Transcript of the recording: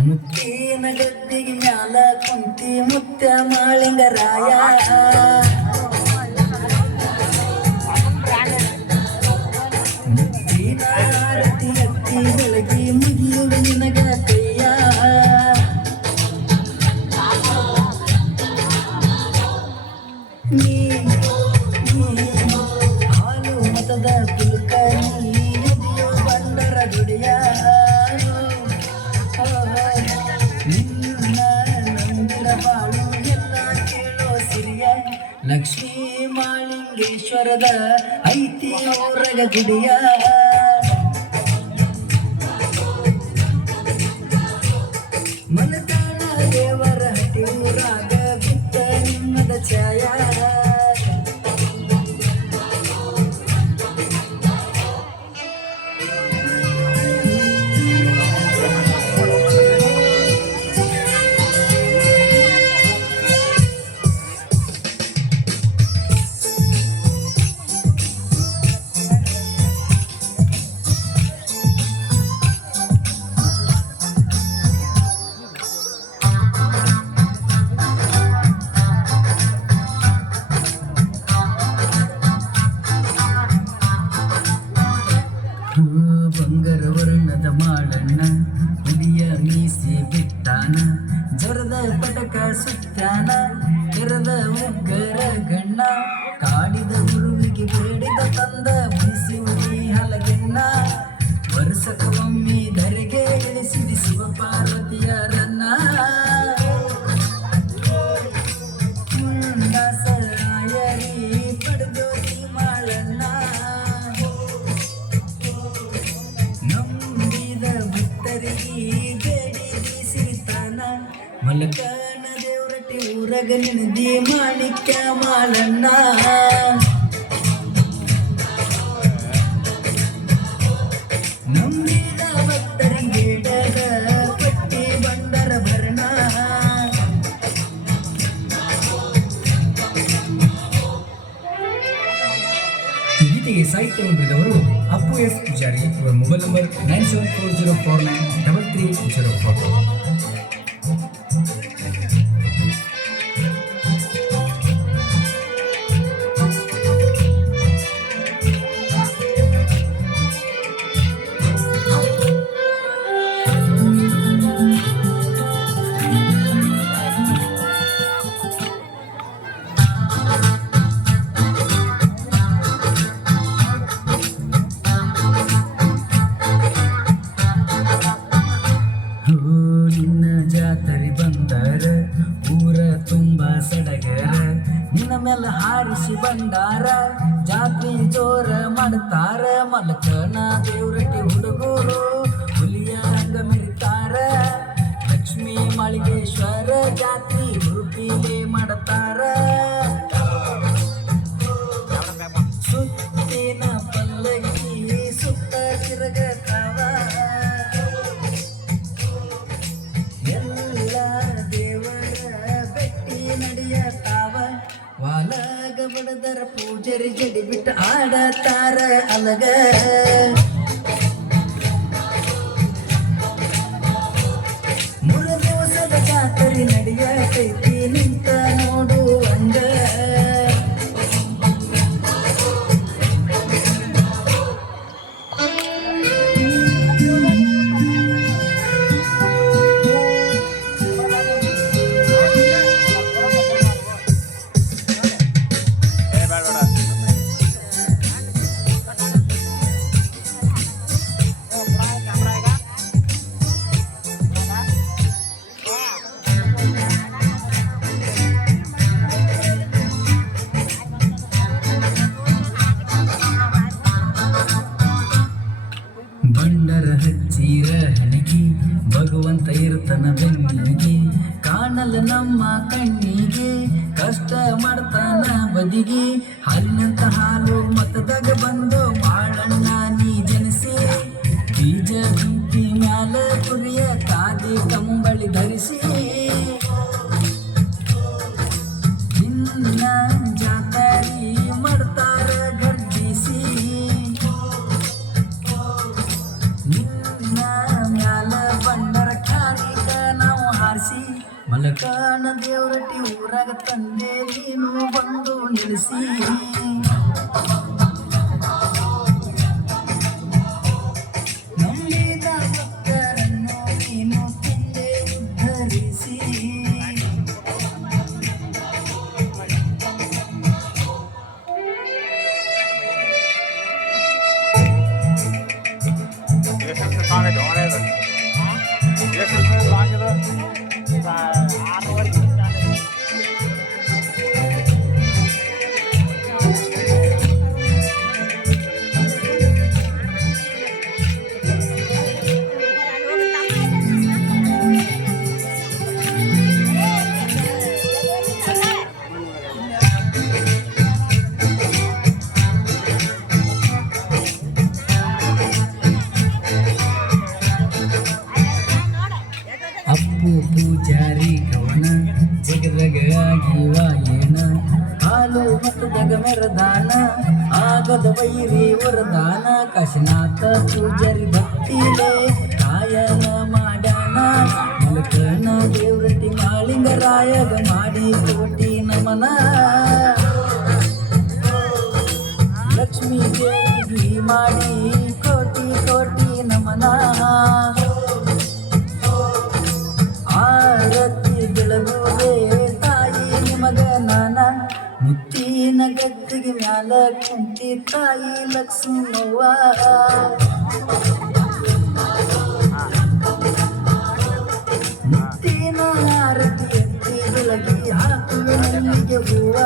ಮುತ್ತಿನ ಗದ್ದಿಗೆ ಮ್ಯಾಲ ಕುಂತಿ ಮುತ್ಯ ಮಾಳಿಂಗರಾಯ ಮುತ್ತಿನ ಆರತಿ ಹತ್ತಿ ಬೆಳಗಿ ಮುಗಿಯುವ ನಿನಗ ಕೈಯ ನೀ ಹಾಲು ಮತದ ಪುಲ್ಕ ನೀ ಬಂಡರ ದುಡಿಯ ಬಾಳು ಎಲ್ಲ ಕೇಳೋ ಸಿರಿಯ ಲಕ್ಷ್ಮೀ ಮಾಳಿಂಗೇಶ್ವರದ ಐತಿ ಊರಗ ಗುಡಿಯ ಮನತಾಳ ದೇವರ ಹಟ್ಟಿ ಊರಾಗ ಬಿತ್ತ ನಿಮ್ಮದ ಛಾಯ ಬಂಗಾರ ವರ್ಣದ ಮಾಳಣ್ಣ ಹುಲಿಯ ಮೀಸಿ ಬಿಟ್ಟಾನ ಜರದ ಪಟಕ ಸುತ್ತಾನ ಕೆರದ ಉಗ್ಗರ ಗಣ್ಣ ಕಾಡಿದ ಗುರುವಿಗೆ ಬೇಡಿದ ತಂದ ಬಿಸಿ ಉಡಿ ಹಲಗೆಣ್ಣ ವರ್ಷಕ್ಕೊಮ್ಮೆ ಧರೆಗೆ ಇಳಿಸಿದ ಶಿವ ಪಾರ್ವತಿಯರನ್ನ ದಾಸರಾಯರಿ ಪಡೆದೋದಿ ಮಾಳಣ್ಣ ನಂಬಿದ ಭಕ್ತರಿಗೆ ಬೇಡಿದಿ ಸಿರಿತಾನ ಮಲಕನ ದೇವರಟ್ಟಿ ಊರಗ ನಿನದಿ ಮಾಣಿಕ್ಯ ಮಾಳಣ್ಣ ನಂಬಿದ ಭಕ್ತರಿಗೆ ಪಟ್ಟಿ ಬಂಡರ ಭರಣ ಗೀತೆಗೆ ಸಾಹಿತ್ಯವನ್ನು ಬರೆದವರು ಅಪ್ಪು ಎಸ್ ಪೂಜಾರಿ. ಇವರ ಮೊಬೈಲ್ ನಂಬರ್ 9740493304. ನಿನ್ನ ಜಾತರಿ ಬಂದಾರ ಊರ ತುಂಬ ಸಡಗರ ನಿನ್ನ ಮೇಲೆ ಹಾರಿಸಿ ಬಂದಾರ ಜಾತ್ರೆ ಜೋರ ಮಾಡ್ತಾರ ಮಲಕನ ದೇವ್ರಟ್ಟಿ ಹುಡುಗರು ಹುಲಿಯ ಹಂಗ ಮೆರಿತಾರ ಲಕ್ಷ್ಮೀ ಮಾಳಿಂಗೇಶ್ವರ ಜಾತ್ರೆ ಹುರುಪಿಲೆ ಮಾಡ್ತಾರ ಸುತ್ತಿನ ಪಲ್ಲಕ್ಕಿ ಸುತ್ತ ತಿರುಗತಾವ ಎಲ್ಲ ದೇವರ ಬೆಟ್ಟಿ ನಡೆಯತಾವ ವಾಲಗ ಬಡದರ ಪೂಜರಿ ಜಡಿ ಬಿಟ್ಟು ಆಡತಾರ ಅಲಗ ಮೂರು ದಿವಸದ ಜಾತ್ರೆ ನಡೆಯತೈತಿ ನಿಂತ ನೋಡು ಅಂಗ ಮಲ್ಲಿಗೆ ಹಾಲಿನಂತ ಹಾಲು ಮತದಾಗ ಬಂದು ಬಾಳಣ್ಣ ನೀ ಜನಿಸಿ ಬೀಜ ಬೀಟಿ ಮ್ಯಾಲ ಕುರಿಯ ಕಾದಿ ಕಂಬಳಿ ಧರಿಸಿ ನಿನ್ನ ಜಾತರಿ ಮಾಡ್ತಾರ ಗರ್ಜಿಸಿ ನಿನ್ನ ಮ್ಯಾಲ ಬಂಡರ ಕಾಣಿಕ ನಾವು ಹಾರಿಸಿ ಮಲಕಾನ ದೇವ್ರಟಿ ಊರಾಗ ತಂದೆ ನೀನು ಬಂದು ನಿಲ್ಲಿಸಿ ನಂಬಿದ ಭಕ್ತರನ್ನು ನೀನು ತಂದೆ ಉದ್ಧರಿಸಿ ಅಪ್ಪು ಪೂಜಾರಿ ಕವನ ಜಗದಗಾಗಿವ ಏನ ಹಾಲು ಮತದಾಗ ಮೆರದಾನ ಆಗದ ವೈರಿ ವರದಾನ ಕಾಶಿನಾಥ ಪೂಜಾರಿ ಭಕ್ತಿಲೆ ಕಾಯನ ಮಾಡ್ಯಾನ ಮಲಕನ ದೇವ್ರಟಿ ಮಾಳಿಂಗರಾಯಗ ಮಾಡಿ ಕೋಟಿ ನಮನ ಲಕ್ಷ್ಮೀ ದೇವಿಗೆ ಮಾಡಿ ಕೋಟಿ ಕೋಟಿ ನಮನ ಆರತಿ ಬೆಳಗುವೆ ತಾಯಿ ನಿಮಗ ನಾನ ಮುತ್ತಿನ ಗದ್ದಿಗೆ ಮ್ಯಾಲ ಕುಂತಿ ತಾಯಿ ಲಕ್ಷ್ಮವ್ವ ಮುತ್ತಿನ ಆರತಿ ಎತ್ತಿ ಬೆಳಗಿ ಹಾಕುವೆ ಮಲ್ಲಿಗೆ ಹೂವ